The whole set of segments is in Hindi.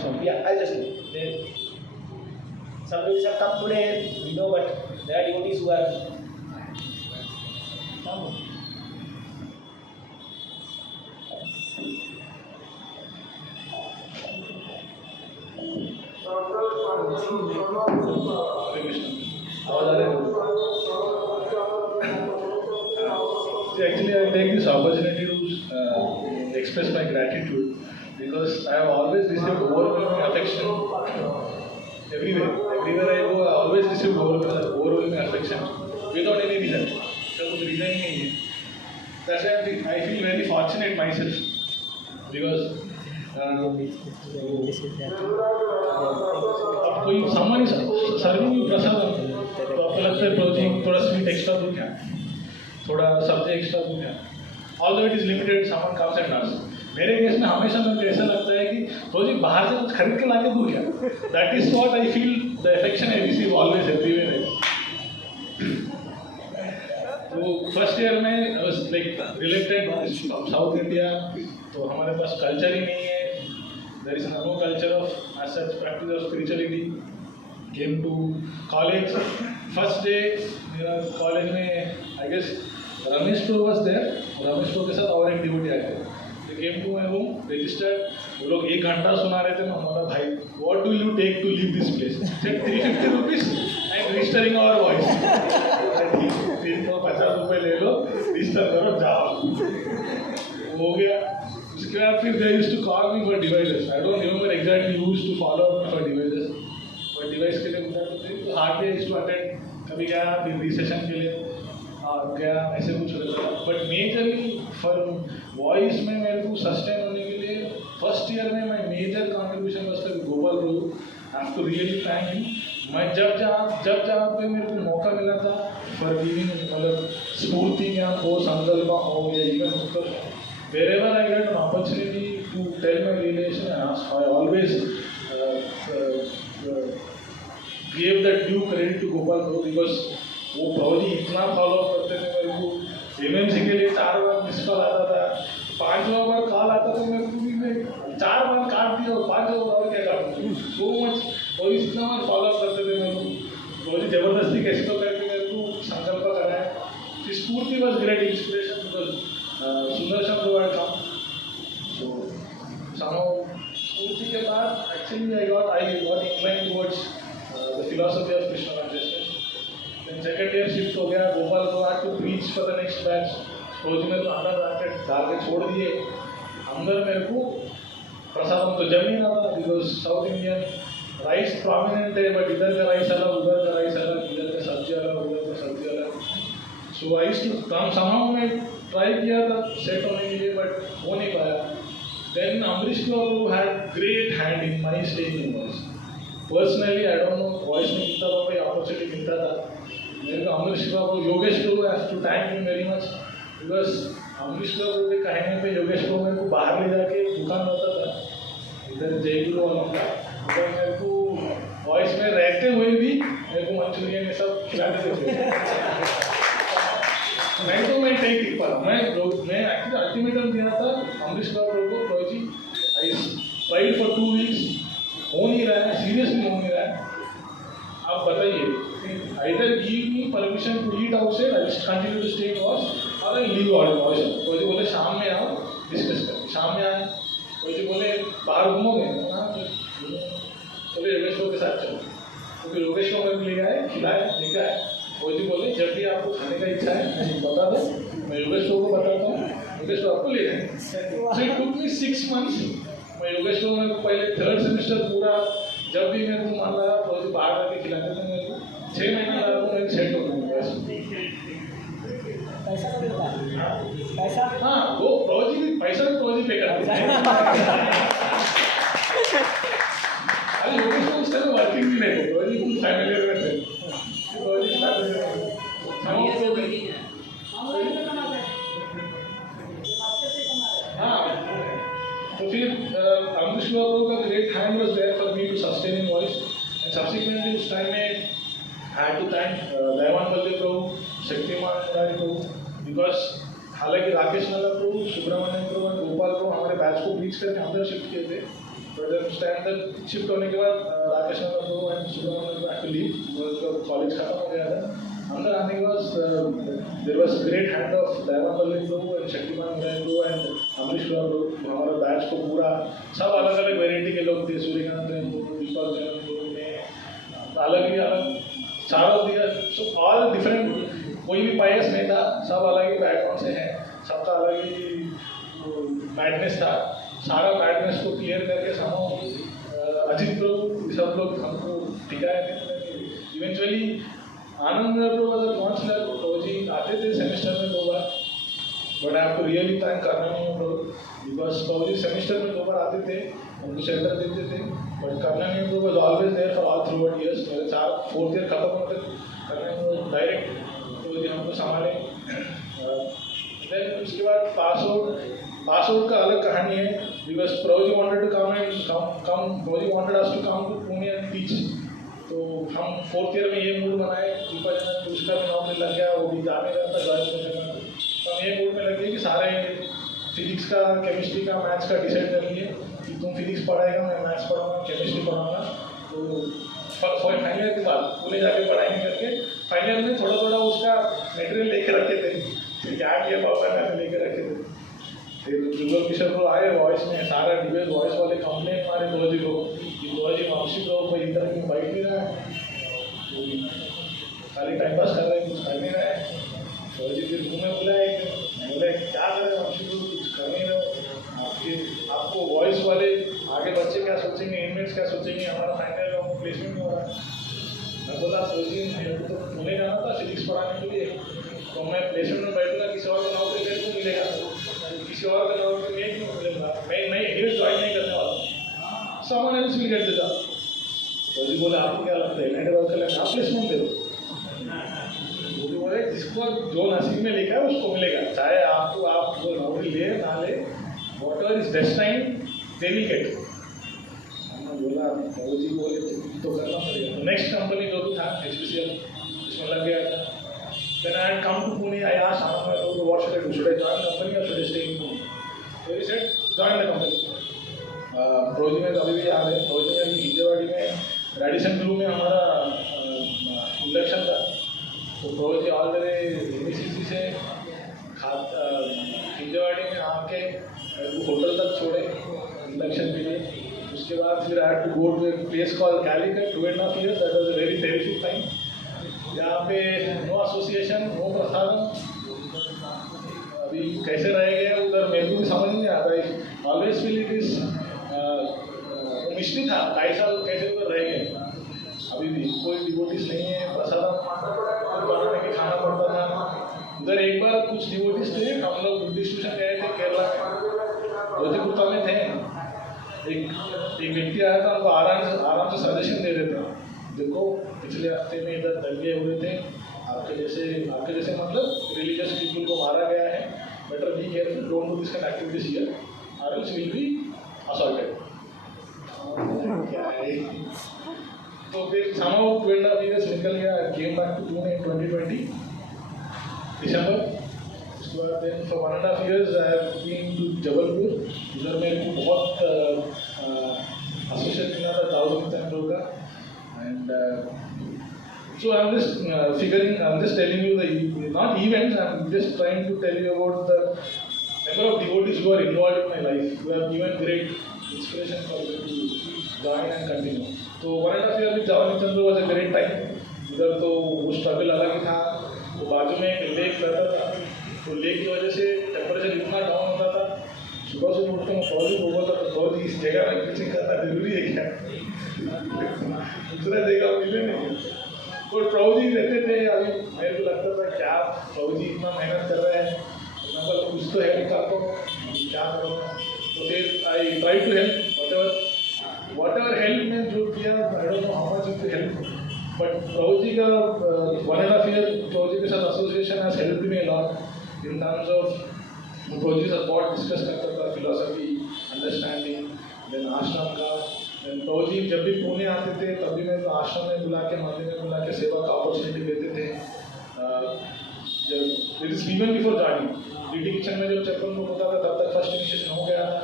Sure. Yeah, I'll just some devotees have come today, we know, but there are devotees who are. Actually, I take this opportunity to express my gratitude because I have always received overwhelming affection everywhere. Everywhere I go, I always receive overwhelming affection without any reason. So, कुछ reason ही नहीं है. That's why I feel very fortunate myself because अब कोई someone is serving you प्रसाद तो आपको लगता है प्रोजेक्ट थोड़ा स्वीट एक्स्ट्रा दूँ क्या, थोड़ा सब्जी एक्स्ट्रा दूँ क्या, although it is limited, someone comes and asks. मेरे केस में हमेशा मेरे को ऐसा लगता है कि प्रोजेक्ट बाहर से कुछ खरीद के लाके दूँ क्या. That is what I feel the affection I receive always everywhere. तो फर्स्ट ईयर में I was like reluctant south India, तो हमारे पास कल्चर ही नहीं है. There is no culture of as such practice of spirituality. Came to college. First day college में I guess Ramesh Pro was there. Ramesh Pro के साथ और एक डिवोटी आए थे. They came to my room, registered. वो लोग 1 घंटा सुना रहे थे. मैं बोला भाई, what will you take to leave this place? Said 350 rupees and registering our voice. 350 रुपए ले लो, register करो, जाओ. हो गया. उसके बाद फिर they used to call me for devices. I don't remember exactly who used to follow up for devices. But device के लिए बुलाते थे तो hardly I used to attend. कभी गया फिर रिसेशन के लिए गया, ऐसे कुछ रहता था. बट मेजरली फॉर वॉइस में मेरे को सस्टेन होने के लिए फर्स्ट ईयर में my major contribution was for Gopal Prabhu. I have to really thank him. मैं जब जहाँ पे मेरे को मौका मिला था फॉर गिविंग मतलब स्फूर्ति ज्ञान हो, संकल्प हो या even Uttar, wherever I get an opportunity to tell my realization, I always gave that due credit to Gopal Prabhu because वो प्रभु जी इतना फॉलो करते थे. मेरे को एमएमसी के लिए 4 बार मिस कॉल आता था, 5वां बार कॉल आता था मेरे को भी. मैं 4 बार काट दिया और 5वां बार क्या काटूँ. सो मच प्रभु इतना मच फॉलो करते थे मेरे को. प्रभु जी जबरदस्ती कैसे तो करके मेरे को संकल्प कराया. स्फूर्ति was great inspiration because Sudarshan Prabhu had come. So somehow Spurti के बाद actually I got inclined towards the philosophy of Krishna consciousness. Then second year shift हो गया. Gopal Prabhu had to preach for the next batch. रोज में तो अंदर जाके डाल के छोड़ दिए. अंदर मेरे को प्रसादम तो जम नहीं रहा था because South Indian rice prominent है, but इधर का राइस अलग, उधर का राइस अलग, इधर का सब्जी अलग, उधर का सब्जी अलग. So I used to come somehow मैं ट्राई किया था सेट होने के लिए बट हो नहीं पाया. Then Amrish Prabhu had great hand in my stage in voice. Personally I don't know voice में कितना लोगों को अपॉर्चुनिटी मिलता था. मेरे को Amrish Prabhu, Yogesh Prabhu have to thank you very much because Amrish Prabhu के कहने पे योगेश प्रभु मेरे को बाहर ले जाके दुकान होता था इधर जयपुर वालों का. उधर मेरे को वॉइस में रहते हुए भी मेरे को मंचूरियन ये सब खिलाते थे. नहीं तो मैं नहीं टिक पाया. मैं एक्चुअली अल्टीमेटम दिया था अमरीश प्रभु को. प्रभु जी आई ट्राइड फॉर 2 वीक्स, हो नहीं रहा है, सीरियसली हो नहीं रहा है. आप बताइए, either give me permission to eat outside, I will continue to stay in wash और आई लीव वॉश. प्रभु जी बोले शाम में आओ डिस्कस करें. शाम में आए. प्रभु जी बोले बाहर घूमोगे. बोले योगेश प्रभु के साथ चलो. तो फिर योगेश प्रभु मेरे को ले आए, खिलाए, लेकर आए. वो जी बोले जब भी आपको खाने का इच्छा है बता दो, मैं योगेश प्रभु को बताता हूँ, योगेश प्रभु आपको ले जाएंगे. So it took me 6 months. मैं योगेश प्रभु मेरे को पहले 3rd सेमेस्टर पूरा जब भी मेरे को मान लगा प्रभु जी बाहर जाके खिलाते थे. मेरे को 6 महीना लगा तो मेरे सेट हो गया. पैसा का मिलता है पैसा. हाँ वो प्रभु जी भी पैसा भी प्रभु जी पे करते हैं. अरे योगेश प्रभु उस टाइम वर्किंग भी नहीं थे. प्रभु जी फुल फैमिली में थे. तो फिर अमरीश प्रभु का great hand was there for me to sustain in voice. And subsequently उस टाइम में I had to thank Dayawan Baldev Prabhu, Shaktiman Murari Prabhu because हालांकि राकेश नगर को, सुब्रमण्यम को और गोपाल को हमारे बैच को ब्रीच करके अंदर शिफ्ट किए थे, बट उस टाइम तक शिफ्ट होने के बाद राकेश नगर को एंड सुब्रमण्यम को एक्चुअली कॉलेज खत्म हो गया था। अंदर आने के बाद there was great hand of Dayapalli Prabhu and Shaktiman Murari Prabhu and Amrish Prabhu. हमारा बैच को पूरा सब अलग अलग वेराइटी के लोग थे, सूर्यकांत दीपक जैन में अलग ही अलग चारों दिया, सो ऑल डिफरेंट, कोई भी पायस नहीं था, सब अलग ही बैकग्राउंड से हैं, सबका अलग ही मैडनेस था। सारा मैडनेस को क्लियर करके हम अजित प्रभु सब लोग हमको दिखाए थे। इवेंचुअली आनंद प्रभु अगर काउंसलर प्रभु जी आते थे सेमेस्टर में 2 बार, बट आपको रियली थैंक करना नहीं है प्रभु, बिकॉज प्रभु जी सेमेस्टर में 2 बार आते थे, हमको शेल्टर देते थे, बट करना नहीं Prabhu was always there for all throughout years. मेरे 4th ईयर खत्म होने तक करना नहीं डायरेक्ट प्रभु जी हमको संभाले। देन उसके बाद पास आउट का अलग कहानी है, because Prabhu ji wanted to come Prabhu ji wanted us to come to Pune and teach. तो हम 4th ईयर में ये मूड बनाए, दीपक उसका भी नौकरी लग गया, वो भी जाने का था ज्वाइन करने का, तो हम ये मूड में लगे कि सारे फिजिक्स का, केमिस्ट्री का, मैथ्स का डिसाइड कर लिए कि तुम फिजिक्स पढ़ाएगा, मैं मैथ्स पढ़ाऊँगा, केमिस्ट्री पढ़ाऊँगा। तो फाइनल ईयर के बाद पुणे जाके पढ़ाई नहीं करके फाइनल में थोड़ा थोड़ा उसका मटेरियल लेके रखे थे, फिर क्या किया पापा ने लेके रखे थे। फिर जुगल किशोर को आए वॉइस में, सारा डिबेट वॉइस वाले कंप्लेंट मारे दोजी को कि दोजी वापसी को कोई इंटरव्यू में बैठ नहीं रहा है, खाली टाइम पास कर रहे हैं, कुछ कर नहीं रहा है। दोजी फिर रूम में बुलाया, बोले क्या करें वापसी को, कुछ कर नहीं रहे, आपको वॉइस वाले आगे बच्चे क्या सोचेंगे, इनमेट्स क्या सोचेंगे, हमारा फाइनल में प्लेसमेंट नहीं हो रहा है। मैं बोला दोजी मेरे को तो पुणे जाना था फिजिक्स पढ़ाने के लिए, तो मैं प्लेसमेंट में बैठूंगा, किसी और को नौकरी मेरे को मिलेगा, किसी और का नौकरी मेरे को मिलेगा, मैं एनीवे ज्वाइन नहीं करने वाला, someone else will get the job. तो जी बोले आपको क्या लगता है नेट वर्क का आप प्लेसमेंट दे दो। वो भी बोले जिसको जो नसीब में लिखा है उसको मिलेगा, चाहे आपको आप वो नौकरी ले ना ले, what ever is destined they will get. हमने बोला वो जी बोले तो करना पड़ेगा। तो नेक्स्ट कंपनी जो भी था HPCL, उसमें लग गया था। Then I had come to Pune. I asked Anand, what should I do? Should I join the company or should I stay in Pune? So he said, join the company. प्रोजी में अभी भी याद है, प्रोजी में हिंदेवाड़ी में रेडिसन ग्रुप में हमारा इंडक्शन था। तो प्रोजी ऑल द वे MSCC से हिंदेवाड़ी में आके होटल तक छोड़े इंडक्शन के लिए। उसके बाद फिर I had to go to a place called Calicut 2.5 years. That was a very terrific time. यहाँ पे नो एसोसिएशन, नो प्रसारण, अभी कैसे रह गए उधर मेरे को भी समझ नहीं आता है। Always feel it is mystery था, 2.5 साल कैसे उधर रह गए। अभी भी कोई डिवोटिस नहीं है, प्रसारण बनाने के खाना पड़ता था। उधर एक बार कुछ डिवोटिस थे, हम लोग बुद्धिस्ट ट्यूशन गए थे केरला में, जोधपुर में थे। एक व्यक्ति आया था, उनको आराम से सजेशन दे रहे थे, देखो पिछले हफ्ते में इधर दंगे हुए थे, आपके जैसे मतलब रिलीजियस पीपल को मारा गया है, better be careful, don't do this kind activities here or else will be assaulted. क्या है, तो फिर somehow 2.5 years निकल गया, came back to Pune in 2020 December. उसके बाद then for 1.5 years I have been to Jabalpur. उधर मेरे को बहुत एसोसिएट मिला था ताऊ टेंडुलकर का। And so I'm just I'm just telling you the not events, I'm just trying to tell you about the number of devotees who are involved in my life, who have given great inspiration for me to join and continue. So 1.5 years with Javani Chandra was a great time. उधर तो वो स्ट्रगल अलग ही था। तो बाजू में एक लेक रहता था, तो लेक की वजह से टेम्परेचर इतना डाउन होता था, सुबह से उठते मैं फौजी को बोलता था फौजी इस जगह में पिचिंग करना जरूरी है क्या, दूसरा जगह मिले नहीं। तो प्रभु जी रहते थे, अभी मेरे को लगता था क्या प्रभु जी इतना मेहनत कर रहे हैं, मतलब कुछ तो हेल्प कर दो, क्या करूँगा। तो फिर I try to help whatever help में जो किया, I don't know how much it help, but Prabhu ji का 1.5 year प्रभु जी के साथ association has help me lot in terms of Prabhu ji से बहुत डिस्कस करता था, फिलोसफी, अंडरस्टैंडिंग, देन आश्रम का। प्रभु जी जब भी पुणे आते थे तब भी मेरे को आश्रम में बुला के, मंदिर में बुला के सेवा का अपॉर्चुनिटी देते थे। जब it is even before joining, DT kitchen में जब चप्पल में होता था तब तक फर्स्ट इनिशिएशन हो गया था,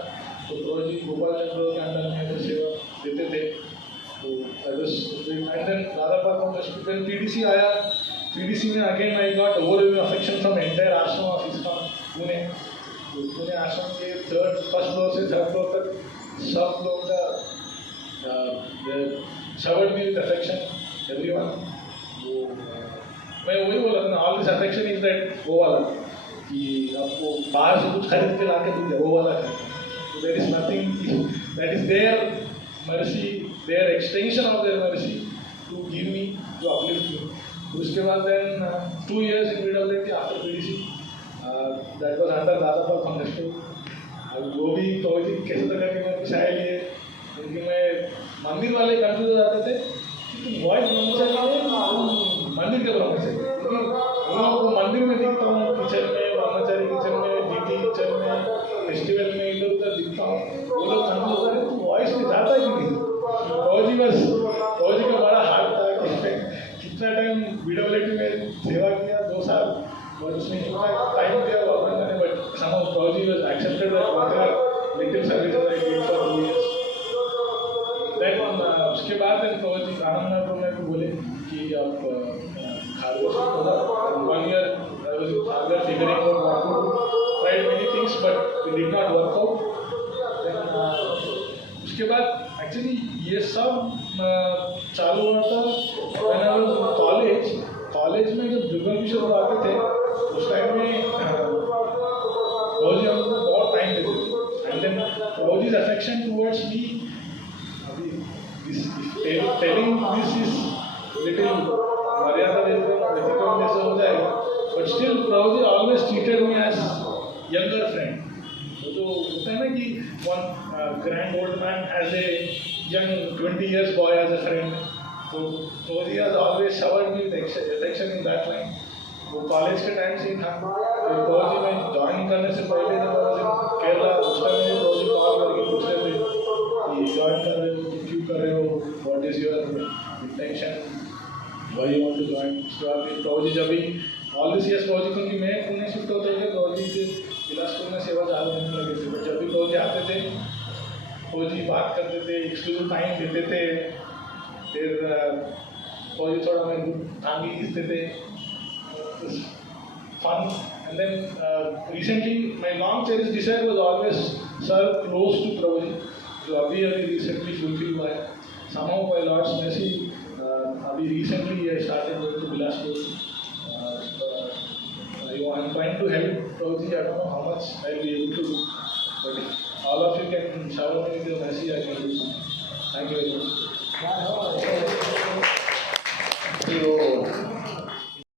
तो प्रभु जी गोपाल चंद्र के अंडर में ऐसे सेवा देते थे। तो एंड देन राधापाल हॉस्पिटल पीडीसी आया, पीडीसी में again I got overwhelming affection from entire आश्रम ऑफ इस्कॉन पुणे। तो पुणे आश्रम के फर्स्ट फ्लोर से थर्ड फ्लोर तक सब लोग का showered me with affection, everyone. वो मैं वही बोला था ना, all this affection is that वो वाला कि आपको बाहर से कुछ खरीद के ला के दूंगा वो वाला है। So there is nothing that is their mercy, their extension of their mercy to give me, to uplift me. उसके बाद then 2 years in PWD after PDC, that was under Radhapal Foundation. अब वो भी तो कैसे तक करके मैं पिछाए लिए, क्योंकि मैं मंदिर वाले कंफ्यूज हो जाते थे कि तुम वॉइस ब्रह्मचारी मंदिर के ब्रह्मचारी, क्योंकि उन लोगों को मंदिर में दिखता हूँ, किचन में, ब्रह्मचारी किचन में, डीटी किचन में, फेस्टिवल में इधर उधर दिखता हूँ, वो लोग कंफ्यूज हो रहे, तुम वॉइस में जाता है कि नहीं। फौजी का बड़ा हार्ट था कि कितना टाइम बीडब्ल्यूडी में सेवा किया, 2 साल, और उसने कितना टाइम दिया वो अपन मैंने, बट somehow फौजी was accepted that whatever little services I did for 2 years. उसके बाद फौजी आनंद को मेरे को बोले कि आप खारगोश 1 year I was figuring out what to do, tried many things but it did not work out. Then उसके बाद एक्चुअली ये सब चालू हुआ था when I was कॉलेज में जब दुर्गा किशोर आते थे उस टाइम में फौजी हमको बहुत टाइम देते थे, एंड देन फौजी's affection towards me, telling this is little मर्यादा व्यतिक्रम जैसे हो जाएगा, but still Prabhu ji always treated me as younger friend. तो होता है ना कि one grand old man has a young 20 years boy as a friend. तो प्रभु जी has always showered me with affection in that line. वो कॉलेज के टाइम से ही था, तो प्रभु जी मैं ज्वाइन करने से पहले जब I was in केरला उस टाइम में प्रभु जी कॉल करके पूछते थे कि ज्वाइन कर रहे हो, क्यों कर रहे हो, what is your intention, why you want to join. उसके बाद फिर प्रभु जी जब भी all this years Prabhu ji, क्योंकि मैं पुणे शिफ्ट होते थे प्रभु जी के बिलासपुर में सेवा चालू होने लगे थे, बट जब भी प्रभु जी आते थे प्रभु जी बात करते थे, एक्सक्लूसिव टाइम देते थे, फिर प्रभु जी थोड़ा मैं टांगी खींचते थे, fun. And then recently my long cherished desire was always serve close to Prabhuji. So अभी recently fulfilled by somehow by Lord's mercy. अभी recently I started going to Bilaspur. I'm trying to help Prabhuji. I don't know how much I'll be able to do, but if all of you can shower me with your mercy, I can do so. Thank you very much.